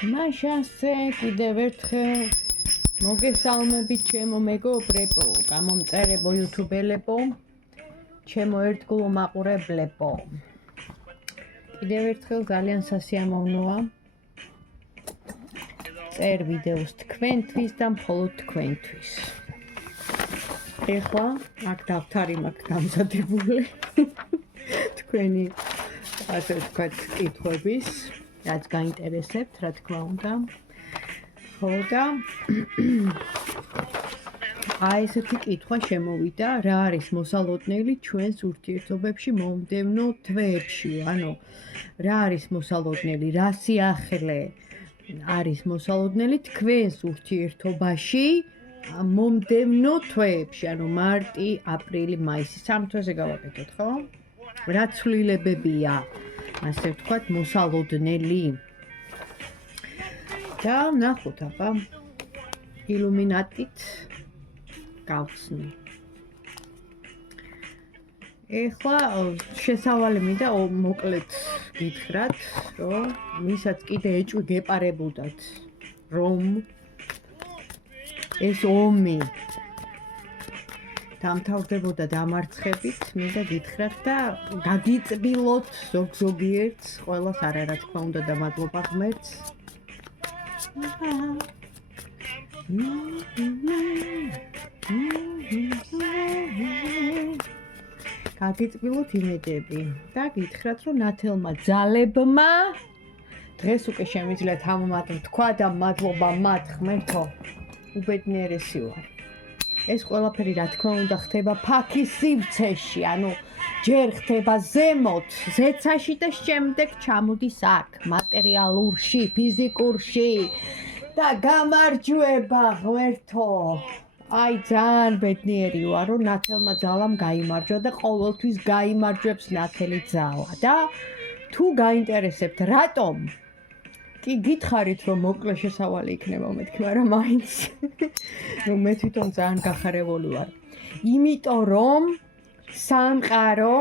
მაშასე კიდევ ერთხელ მოგესალმებით ჩემო მეგობრებო, გამომწერებო იუთუბელებო, ჩემო ერთგულო მაყურებლებო. კიდევ ერთხელ ძალიან სასიამოვნოა წერ ვიდეოს თქვენთვის და მხოლოდ თქვენთვის. ეხლა აქ დავთარი მაქვს დამზადებული თქვენი ასე ვთქვათ კითხვების, რაც გაინტერესებთ, რა თქმა უნდა. ხო და აი ესეთი კითხვა შემოვიდა, რა არის მოსალოდნელი ჩვენს ურთიერთობებში მომდევნო თვეებში, ანუ რა არის მოსალოდნელი, რა სიახლე არის მოსალოდნელი თქვენს ურთიერთობაში მომდევნო თვეებში, ანუ მარტი, აპრილი, მაისი, 3 თვეზე გავაკეთოთ, ხო? რა ცვლილებებია, ასე ვთქვათ, მოსალოდნელი. და ნახოთ აბა ილუმინატით გავხსნი. ეხლა შესავალი მინდა მოკლედ გითხრათ, რომ ვისაც კიდე ეჭვი გეპარებოდათ, რომ ეს ომი დამთავრდებოდა დამარცხებით, მინდა გითხრათ და გაგიწბილოთ ზოგ-ზოგიერთს, ყველას არა რა თქმა უნდა და მადლობა ღმერთს. გაგიწბილოთ იმედები და გითხრათ, რომ ნათელმა ძალებმა დღეს უკვე შემიძლიათ ამათ თქვა და მადლობა მათ ღმერთო, უბედნიერესი ვარ. ეს ყველაფერი რა თქმა უნდა ხდება ფაქის სივრცეში, ანუ ჯერ ხდება ზემოთ, ზეცაში და შემდეგ ჩამოდის აქ, მატერიალურში, ფიზიკურში და გამარჯვება ღმერთო. აი ძალიან ბედნიერი ვარ, რომ ნათელმა ძალამ გაიმარჯვა და ყოველთვის გაიმარჯვებს ნათელი ძალა და თუ გაინტერესებთ რატომ კი გითხარით რომ მოკლე შესავალი იქნება მეთქი, მაგრამ მაინც რომ მე თვითონ ძალიან გახარებული ვარ. იმიტომ რომ სამყარო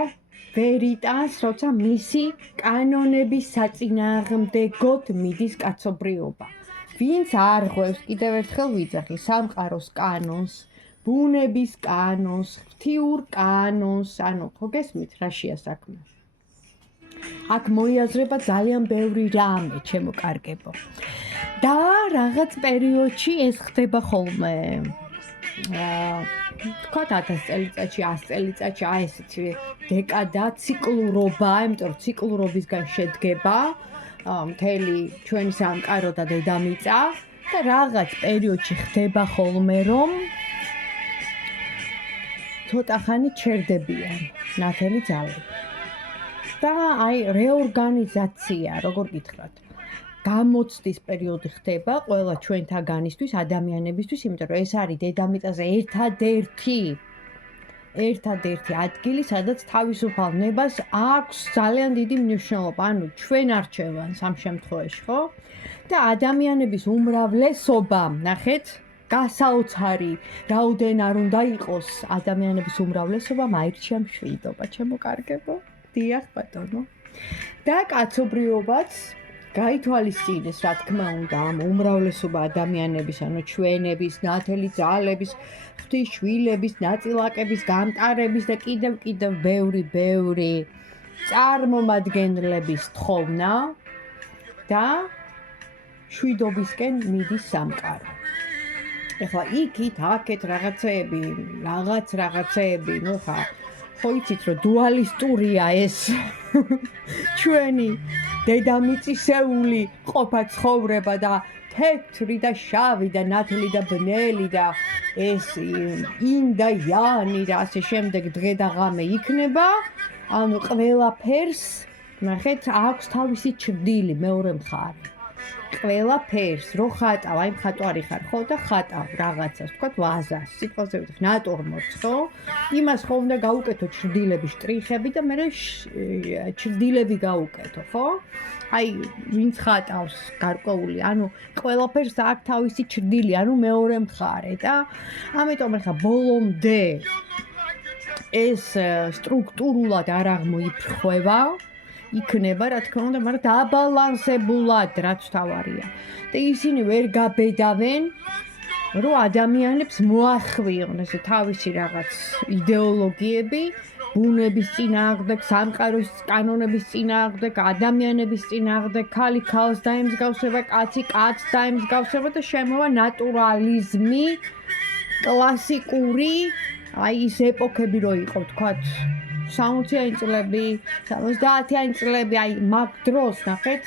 ვერ იტანს, როცა მისი კანონების საწინააღმდეგოდ მიდის კაცობრიობა. ვინც არ ღვევს, კიდევ ერთხელ ვიძახი, სამყაროს კანონს, ბუნების კანონს, ღვთიურ კანონს, ანუ ხო გესმით რაშია საქმე? აქ მოიაზრება ძალიან ბევრი რამე, ჩემო კარგებო. და რაღაც პერიოდში ეს ხდება ხოლმე. თქვათ 1000 წელიწადში, 100 წელიწადში, აი ესეთი დეკადა, ციკლურობა, იმიტომ რომ ციკლურობისგან შედგება მთელი ჩვენი სამყარო და დედამიწა და რაღაც პერიოდში ხდება ხოლმე, რომ ცოტა ხანი ჩერდებიან ნათელი ძალები. და აი რეორგანიზაცია, როგორ გითხრათ, გამოცდის პერიოდი ხდება ყველა ჩვენთაგანისთვის, ადამიანებისთვის, იმიტომ რომ ეს არის დედამიწაზე ერთადერთი ადგილი, სადაც თავისუფალ ნებას აქვს ძალიან დიდი მნიშვნელობა, ანუ ჩვენ არჩევანს ამ შემთხვევაში, ხო? და ადამიანების უმრავლესობამ, ნახეთ, გასაოცარი, რაოდენ არ უნდა იყოს, ადამიანების უმრავლესობამ აირჩია მშვიდობა, ჩემო კარგებო. დიახ ბატონო. და კაცობრიობაც გაითვალისწინეს, რა თქმა უნდა, ამ უმრავლესობა ადამიანების, ანუ ჩვენების, ნათელი ძალების, ღვთისშვილების, ნაწილაკების, გამტარების და კიდევ ბევრი წარმომადგენლების თხოვნა და შვიდობისკენ მიდის სამყარო. ეხლა იქით, აქეთ რაღაცეები, ნუ ხა ხო იცით რომ დუალისტურია ეს ჩვენი დედამიწისეული ყოფა ცხოვრება და თეთრი და შავი და ნათელი და ბნელი და ეს ინ და იანი და ასე შემდეგ დღე და ღამე იქნება, ანუ ყველაფერს ნახეთ აქვს თავისი ჩრდილი მეორე მხარე. ყველაფერს რო ხატავ, აი მხატვარი ხარ ხო და ხატავ რაღაცას, თქვათ ვაზას, სიტყვაზე ვთქვი, ნატურმორტს, ხო? იმას ხო უნდა გაუკეთო ჩრდილები, შტრიხები და მერე ჩრდილები გაუკეთო, ხო? აი ვინც ხატავს გარკვეული, ანუ ყველაფერს აქვს თავისი ჩრდილი, ანუ მეორე მხარე და ამიტომ ახლა ბოლომდე ეს სტრუქტურულად არ აღმოიფრხვევა იქნება, რა თქმა უნდა, მაგრამ დაბალანსებულად, რაც თავარია. და ისინი ვერ გაბედავენ, რომ ადამიანებს მოახვიონ ესე თავისი რაღაც იდეოლოგიები, ბუნების წინააღმდეგ, სამყაროს კანონების წინააღმდეგ, ადამიანების წინააღმდეგ, ქალი ქალს დაემსგავსება, კაცი კაცს დაემსგავსება და შემოვა ნატურალიზმი, კლასიკური, აი ის ეპოქები რო იყო, თქვათ 60-იანი წლები, 70-იანი წლები, აი მაგ დროს ნახეთ,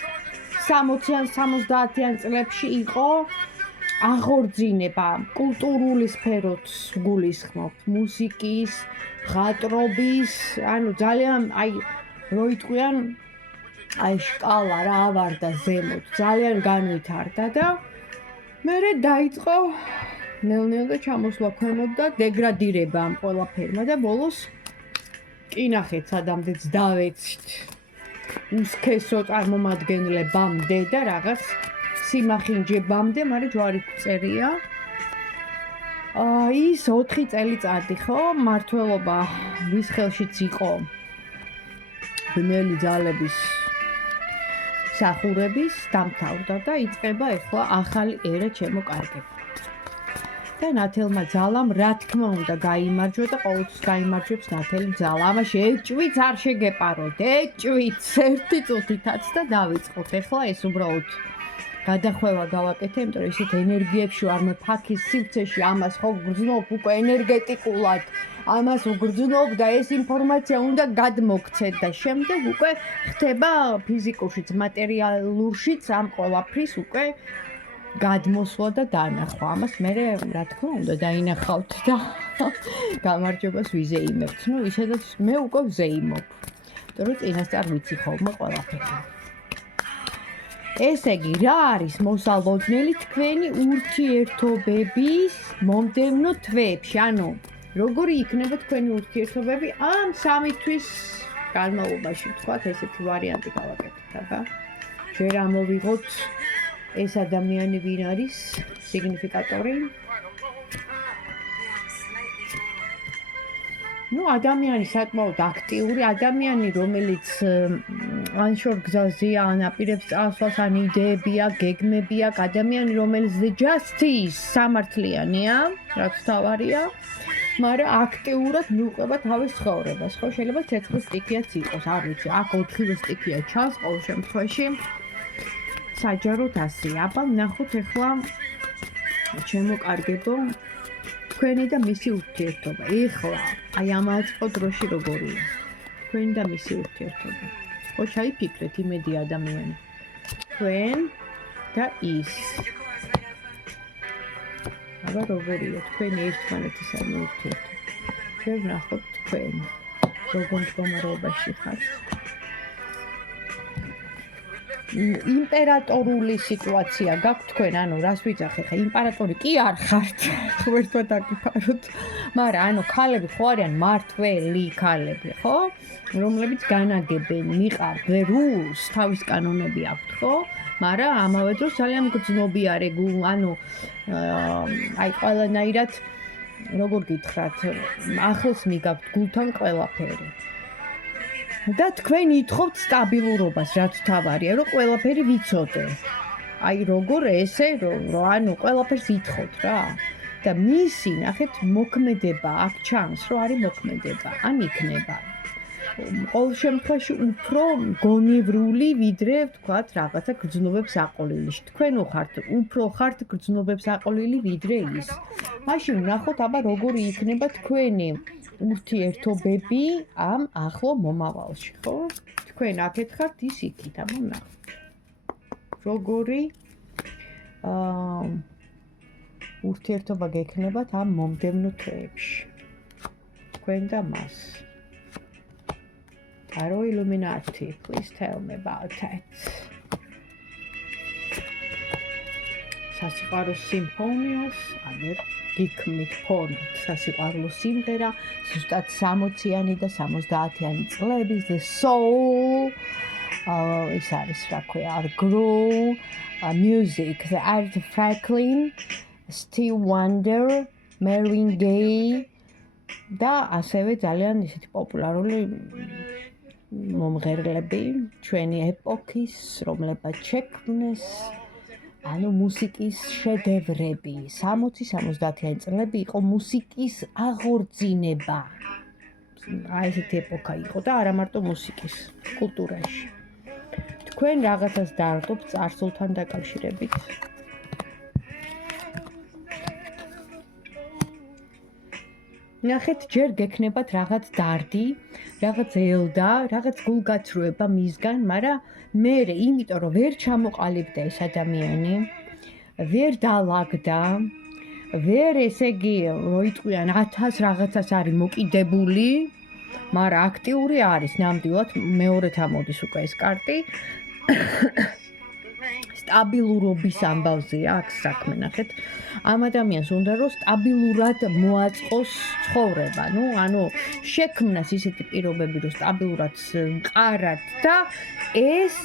60-იან, 70-იან წლებში იყო აღორძინება კულტურული სფეროც გულისხმობ, მუსიკის, ღატრობის, ანუ ძალიან აი რო იტყვიან აი შკალა რა ავარდა ზემოთ, ძალიან განვითარდა და მერე დაიწყო ნელ-ნელა ჩამოსვლა ქვემოთ და დეგრადირება ამ ყველაფერმა და ბოლოს კი ნახეთ სადამდეც დავეცით უსქესო წარმომადგენლებამდე და რაღაც სიმახინჯებამდე, მაგრამ ჯვარი წერია. ის 4 წელიწადი ხო, მართლობა ვის ხელშიც იყო ბნელი ძალების სახურების დამთავრდა და იწყება ახლა ახალი ერა ჩემოკარგება. და ნათელმა ძალამ რა თქმა უნდა გაიმარჯვა და ყოველთვის გაიმარჯვებს ნათელი ძალა. ამაში ეჭვიც არ შეგეპაროთ, ეჭვიც ერთი წუთითაც და დავიწყოთ. ახლა ეს უბრალოდ გადახვევა გავაკეთე, იმიტომ რომ ისეთ ენერგიებში ვარ მე ფაქის სივრცეში, ამას ხო ვგრძნობ უკვე ენერგეტიკულად, ამას ვგრძნობ და ეს ინფორმაცია უნდა გადმოგცეთ და შემდეგ უკვე ხდება ფიზიკურშიც, მატერიალურშიც ამ ყველაფრის უკვე გადმოსვლა და დანახვა. ამას მე რა თქმა უნდა დაინახავთ და გამარჯვებას ვიზეიმებთ. ნუ ისედაც მე უკვე ვზეიმობ. იმიტომ რომ წინასწარ ვიცი ხოლმე ყველაფერი. ესე იგი, რა არის მოსალოდნელი თქვენი ურთიერთობების მომდევნო თვეებში? ანუ, როგორი იქნება თქვენი ურთიერთობები ამ 3 თვის განმავლობაში, ვთქვათ, ესეთი ვარიანტი გავაკეთეთ, აბა. ჯერ ამოვიღოთ ეს ადამიანი ვინ არის, სიგნიფიკატორი. ნუ ადამიანი საკმაოდ აქტიური, ადამიანი, რომელიც ან შორგზაზია, ან აპირებს წასვლას, ან იდეები აქვს, გეგმები აქვს, ადამიანი, რომელიც justice სამართლიანია, რაც თავარია, მაგრამ აქტიურად მიუყვება თავის ცხოვრებას. ხო, შეიძლება ცეცხლი სტიქიაც იყოს, არ ვიცი, აქ 4 სტიქია ჩანს ყოველ შემთხვევაში. საჯაროდ ასეა. აბა ნახოთ ახლა ჩემოკარგებო თქვენი და მისი ურთიერთობა. ეხლა აი ამ აწყო დროში როგორია თქვენი და მისი ურთიერთობა. ხო ჩაიფიქრეთ იმედი ადამიანი. თქვენ და ის. აბა როგორია თქვენი ერთმანეთისადმი ურთიერთობა. ჯერ ნახოთ თქვენ როგორ მდგომარეობაში ხართ. იმპერატორული სიტუაცია გაქვთ თქვენ, ანუ რას ვიძახე ხა, იმპერატორი კი არ ხართ, ერთად აკიფაროთ, მაგრამ ანუ ქალები ხო არიან მართველი ქალები, ხო? რომლებიც განაგებენ, მიყართ რულს, თავის კანონები აქვთ, ხო? მაგრამ ამავე დროს ძალიან გრძნობიარე, ანუ აი ყველანაირად როგორ გითხრათ, ახლოს მიგაქვთ გულთან ყველაფერი. და თქვენ ითხოვთ სტაბილურობას, რაც თავარია, რომ ყველაფერი ვიცოდე. აი როგორ ესე, რომ ანუ ყველაფერს ითხოვთ რა. და მისი, ნახეთ, მოქმედება აქ ჩანს, რომ არის მოქმედება, ან იქნება. ყოველ შემთხვევაში უფრო გონივრული, ვიდრე ვთქვათ, რაღაცა გრძნობებს აყოლილი. თქვენ ხართ, უფრო ხართ გრძნობებს აყოლილი, ვიდრე ის. მაშინ ნახოთ, აბა როგორი იქნება თქვენი ურთიერთობები ამ ახლო მომავალში, ხო? თქვენ აქეთ ხართ, ის იქით, აბა ნახოთ. როგორი ურთიერთობა გექნებათ ამ მომდევნო თვეებში. თქვენ და მას. Tarot Illuminati, please tell me about it. სასიყვარულო სიმფონიას, ანუ გიქმნით ფონად, სასიყვარულო სიმღერა, ზუსტად 60-იანი და 70-იანი წლების The Soul, ის არის რა ქვია, Groove, Music, The Art Franklin, Stevie Wonder, Marvin Gaye და ასევე ძალიან ისეთი პოპულარული მომღერლები, ჩვენი ეპოქის, რომლებაც შექმნეს ანუ მუსიკის შედევრები. 60-70-იანი წლები იყო მუსიკის აღორძინება. აი ესეთი ეპოქა იყო და არა მარტო მუსიკის, კულტურაში. თქვენ რაღაცას დაარდობთ წარსულთან დაკავშირებით? ნახეთ, ჯერ გექნებათ რაღაც დარდი, რაღაც ელდა, რაღაც გულგაცრუება მისგან, მაგრამ მერე, იმიტომ რომ ვერ ჩამოყალიბდა ეს ადამიანი, ვერ დალაგდა, ვერ ესე იგი მოიტყვიან 1000 რაღაცას არის მოკიდებული, მაგრამ აქტიური არის, ნამდვილად მეორეთ ამოდის უკვე ეს კარტი. სტაბილურობის ამბავზეა აქ საქმე, ნახეთ. ამ ადამიანს უნდა რომ სტაბილურად მოაწყოს ცხოვრება, ანუ შექმნას ისეთი პირობები, რომ სტაბილურად მყარად და ეს,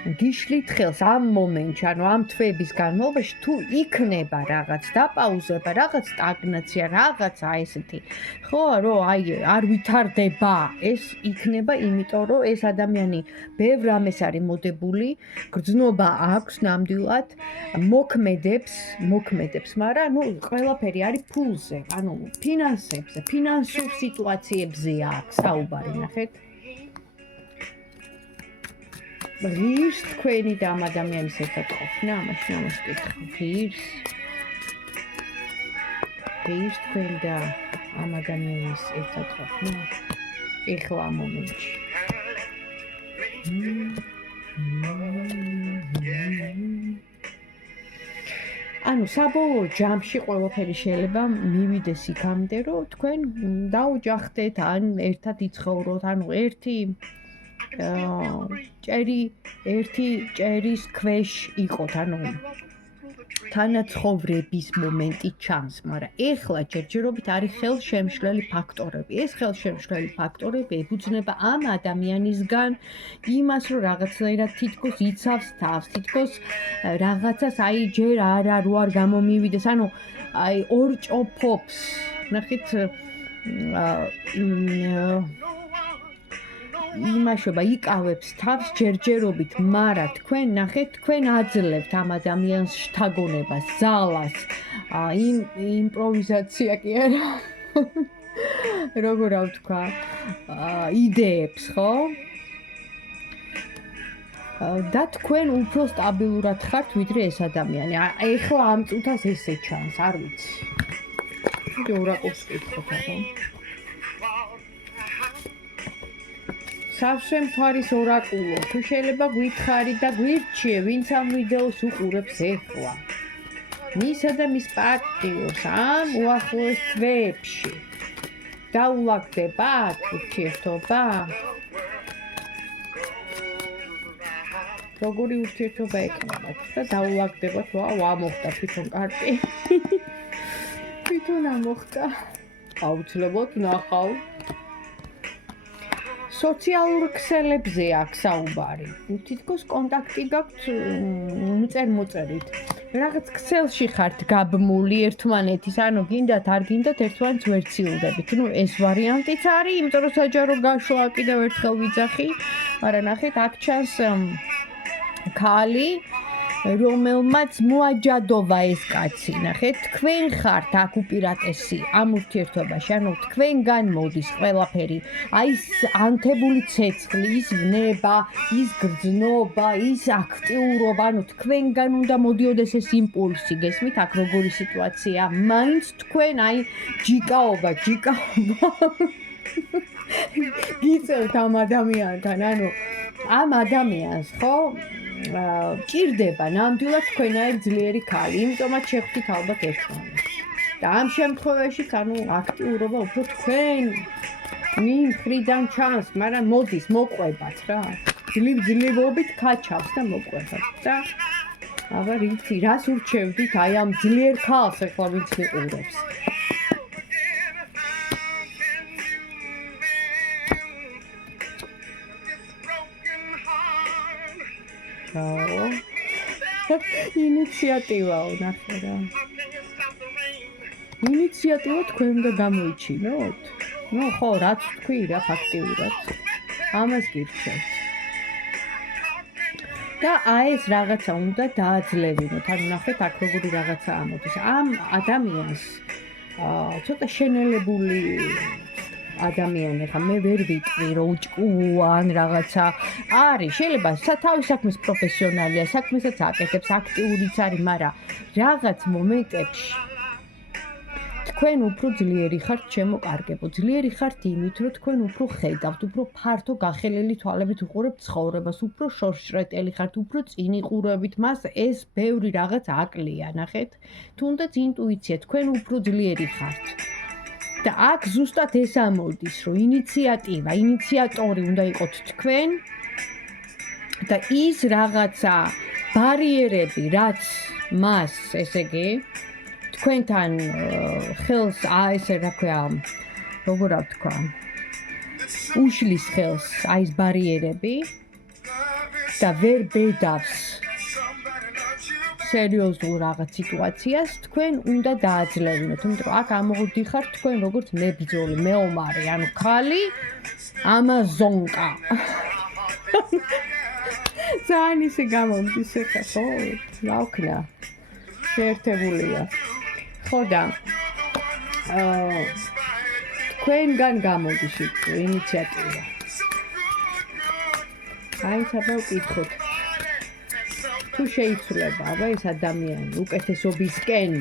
გიშლით ხელს ამ მომენტში, ამ თვეების განმავლობაში თუ იქნება რაღაც დაპაუზება, რაღაც სტაგნაცია, რაღაცა ესეთი, ხო, რომ არ ვითარდება, ეს იქნება, იმიტომ რომ ეს ადამიანი ბევრ რამეს არის მოდებული, გრძნობა აქვს ნამდვილად, მოქმედებს, მაგრამ ყველაფერი არის ფულზე, ფინანსებზე, ფინანსურ სიტუაციებზეა აქ საუბარი, ნახეთ. ღირს თქვენი და ამ ადამიანის ერთად ყოფნა, მაშინ ამას ვკითხავ, ღირს თქვენ და ამ ადამიანის ერთად ყოფნა, ეხლა ამ მომენტში. საბოლოო ჯამში ყველაფერი შეიძლება მივიდეს იქამდე, რომ თქვენ დაოჯახდეთ, ან ერთად იცხოვროთ, ერთი ჭერის ქვეშ იყოთ, თანაცხოვრების მომენტი ჩანს, მაგრამ ეხლა ჯერჯერობით არის ხელშემშლელი ფაქტორები. ეს ხელშემშლელი ფაქტორები ეფუძნება ამ ადამიანისგან იმას, რომ რაღაცნაირად თითქოს იცავს თავს, თითქოს რაღაცას ჯერ რო არ გამომივიდეს, ორჭოფობს. ნახეთ, იმაშობა იკავებს თავს ჯერჯერობით, მაგრამ თქვენ ნახეთ, თქვენ აძლევთ ამ ადამიანს შთაგონებას, ძალას, იმპროვიზაცია კი არა, როგორ ვთქვა, იდეებს, ხო? და თქვენ უფრო სტაბილურად ხართ, ვიდრე ეს ადამიანი. ეხლა ამ წუთას ესე ჩანს, არ ვიცი. კიდე ორაკულს ვკითხოთ, ხო? სავსე მთვარის ორაკულო, თუ შეიძლება გითხარი და გვირჩიე, ვინც ამ ვიდეოს უყურებს ეხლა. მისა და მის პარტნიორს ამ უახლოეს თვეებში დაულაგდებათ ურთიერთობა? როგორი ურთიერთობა ექნებათ და დაულაგდებათ? მოხდა თვითონ კარტი. თვითონ ამოხდა. აუცილებლად ნახავ. სოციალურ ქსელებზე აქ საუბარი. თითქოს კონტაქტი გაქვთ მწერმოწერით. რაღაც ქსელში ხართ გაბმული ერთმანეთის, გინდათ არ გინდათ ერთმანეთს ვერ ცილდებით. ეს ვარიანტიც არის, იმიტომ რომ საჯარო გაშლა კიდევ ერთხელ ვიძახი, მაგრამ ნახეთ, აქ ჩანს ქალი, რომელმაც მოაჯადოვა ეს კაცი, ნახეთ, თქვენ ხართ აქ უპირატესი ამ ურთიერთობაში, თქვენგან მოდის ყველაფერი, ის ანთებული ცეცხლი, ის ვნება, ის გრძნობა, ის აქტიურობა, თქვენგან უნდა მოდიოდეს ეს იმპულსი, გესმით, აქ როგორი სიტუაცია, მაინც თქვენ ჯიკაობა, გიწევთ ამ ადამიანთან, ამ ადამიანს, ხო? ჭირდება ნამდვილად თქვენაირ ძლიერი ქალი, იმიტომაც შეხვდით ალბათ ერთმანეთს. და ამ შემთხვევაში, აქტიურობა უფრო თქვენ მხრიდან ჩანს, მაგრამ მოდის მოყვებათ რა. ძლივობით ქაჩავს და მოყვებათ. და აბა რითი, რას ურჩევდით ამ ძლიერ ქალს ეხლა ვინც მიყურებს? ინიციატივაო, ნახე რა. ინიციატივა თქვენ უნდა გამოიჩინოთ? ხო, რაც თქვი რა ფაქტიურად. ამას გირჩევთ. და აი ეს რაღაცა უნდა დააძლევინოთ. ანუ ნახეთ აქ როგორი რაღაცა ამოდის. ამ ადამიანს ცოტა შენელებული ადამიანი ხა მე ვერ ვიტყვი რომ უჭკუან რაღაცა არის შეიძლება თავის საქმის პროფესიონალია საქმესაც აკეთებს აქტიურიც არის მაგრამ რაღაც მომენტებში თქვენ უფრო ძლიერი ხართ ჩემო კარგებო ძლიერი ხართ იმით რომ თქვენ უფრო ხედავთ უფრო ფართო გახელელი თვალებით უყურებთ ცხოვრებას უფრო შორშრეტელი ხართ უფრო წინ იყურებით მას ეს ბევრი რაღაც აკლია ნახეთ თუნდაც ინტუიცია თქვენ უფრო ძლიერი ხართ და აქ ზუსტად ეს ამოდის, რომ ინიციატორი უნდა იყოთ თქვენ და ის რაღაცა ბარიერები, რაც მას, ესე იგი, თქვენთან ხელს ესე რა ქვია, როგორ ვთქვა, უშლის ხელს აი ეს ბარიერები და ვერ ბედავს სერიოზულ რაღაც სიტუაციას თქვენ უნდა დააძლევინოთ, იმიტომ რომ აქ ამოვდიხარ თქვენ როგორც მებრძოლი, მეომარი, ანუ ქალი, ამაზონკა. ძალიან ისე გამომდის ხა, ხო? ნაუქნა. შეერთებულია. ხო და თქვენგან გამოდის ინიციატივა. აი საბა ვკითხოთ. თუ შეიცვლება, აბა ეს ადამიანი უკეთესობისკენ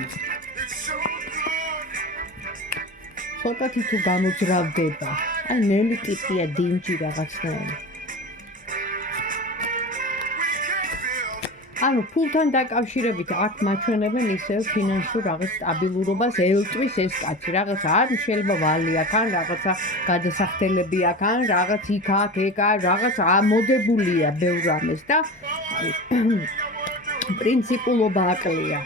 ცოტათი თუ გამოძრავდება, აი ნელი ტიპია დინჯი რაღაცნაირი. ანუ ფულთან დაკავშირებით აქ მაჩვენებენ ისევ ფინანსურ რაღაც სტაბილურობას ელტვის ეს კაცი, რაღაც არ შეიძლება ვალი აქ ან რაღაცა გადასახდელები აქ ან რაღაც იქ აქ ეგ რაღაც ამოდებულია ბევრ რამეს და პრინციპულობა აკლია.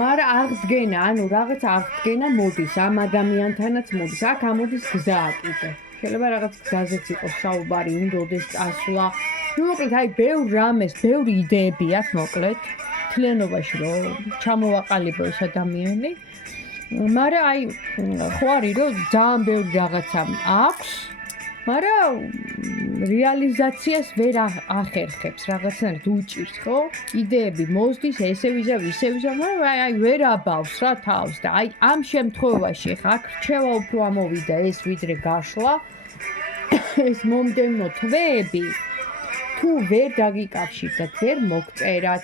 მაგრამ აღდგენა, ანუ რაღაც აღდგენა მოდის ამ ადამიანთანაც მოდის. აქ ამოდის გზა კიდე. შეიძლება რაღაც გზაზეც იყოს საუბარი, უნდადეს წასვლა. მოკლედ, აი ბევრ რამეს, ბევრი იდეები აქვს მოკლედ. თლიანობაში რომ ჩამოვაყალიბო ეს ადამიანი. მაგრამ აი ხო არის რომ ძალიან ბევრი რაღაცა აქვს. მაგრამ რეალიზაციას ვერ ახერხებს, რაღაცნაირად უჭირს, ხო? იდეები მოსდის, ესე ვიზა, მაგრამ აი ვერ აბავს რა თავს და აი ამ შემთხვევაში ხა აქ რჩევა უფრო ამოვიდა ეს ვიდრე გაშლა. ეს მომდევნო თვეები თუ ვერ დაგიკავშირდათ, ვერ მოგწერათ,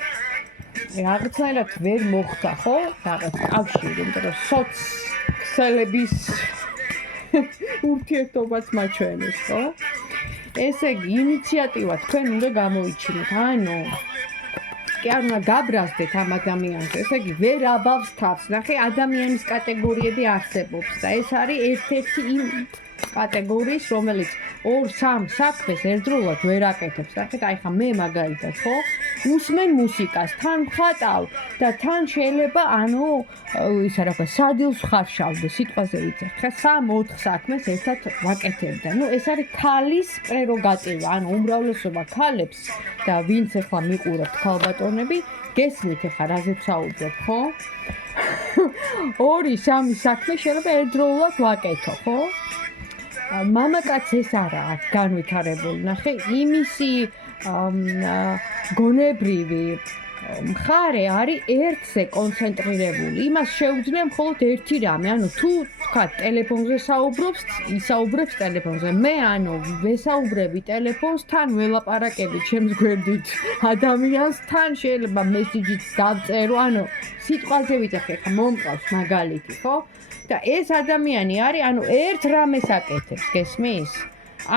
რაღაცნაირად ვერ მოხდა, ხო? რაღაც კავშირი, იმიტომ რომ სოციალების ურთიერთობაც მაჩვენებს, ხო? ესე იგი, ინიციატივა თქვენ უნდა გამოიჩინოთ, ანუ კი არ უნდა გაბრაზდეთ ამ ადამიანს, ესე იგი, ვერ აბავს თავს. ნახე, ადამიანის კატეგორიები არსებობს და ეს არის ერთ-ერთი იმ კატეგორიის, რომელიც 2-3 საქმეს ერთდროულად ვერ აკეთებს. ნახეთ, აი ხა მე მაგალითად, ხო? უსმენ მუსიკას, თან მხატავ და თან შეიძლება, ანუ ისა რა ქვია, სადილს ხარშავდე, სიტყვაზე ვიცით. ხა 3-4 საქმეს ერთად ვაკეთებდა. ნუ ეს არის ქალის პრეროგატივა, ანუ უმრავლესობა ქალებს და ვინც ახლა მიყურებთ ქალბატონები, გესმით ახლა რაზეც საუბრობ, ხო? 2-3 საქმე შეიძლება ერთდროულად ვაკეთო, ხო? მამაკაც ეს არა განვითარებული, ნახე, იმისი გონებრივი მხარე არის ერთზე კონცენტრირებული. იმას შეუძლია მხოლოდ ერთი რამე, ანუ თუ თქვა ტელეფონზე ისაუბრებს ტელეფონზე. მე ანუ ვესაუბრები ტელეფონს, თან ველაპარაკები ჩემს გვერდით ადამიანს, თან შეიძლება მესიჯიც დავწერო, ანუ სიტყვაზე ვიცახე, ხა მომყავს მაგალითი, ხო? და ეს ადამიანი არის, ანუ ერთ რამეს აკეთებს, გესმის?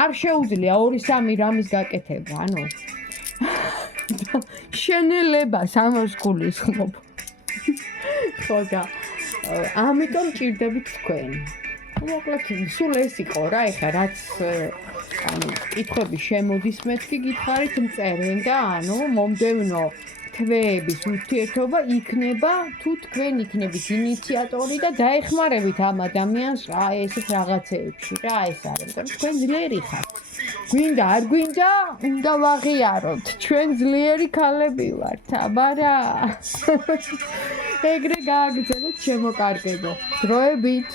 არ შეუძლია 2-3 რამის გაკეთება, ანუ შენელებას ამას გულისხმობ. ხო და ამიტომ ჭირდებით თქვენ. მოკლედ, სულ ეს იყო რა, ეხლა რაც ანუ კითხვები შემოდის მეთქი გითხარით მწერენ და ანუ მომდევნო თვეების ურთიერთობა იქნება თუ თქვენ იქნებით ინიციატორი და დაეხმარებით ამ ადამიანს რა ესეთ რაღაცეებში რა ეს არის და თქვენ ძლიერი ხართ. გვინდა არ გვინდა უნდა ვაღიაროთ ჩვენ ძლიერი ქალები ვართ აბარა. ეგრე გააგრძელოთ შემოკარგებო დროებით.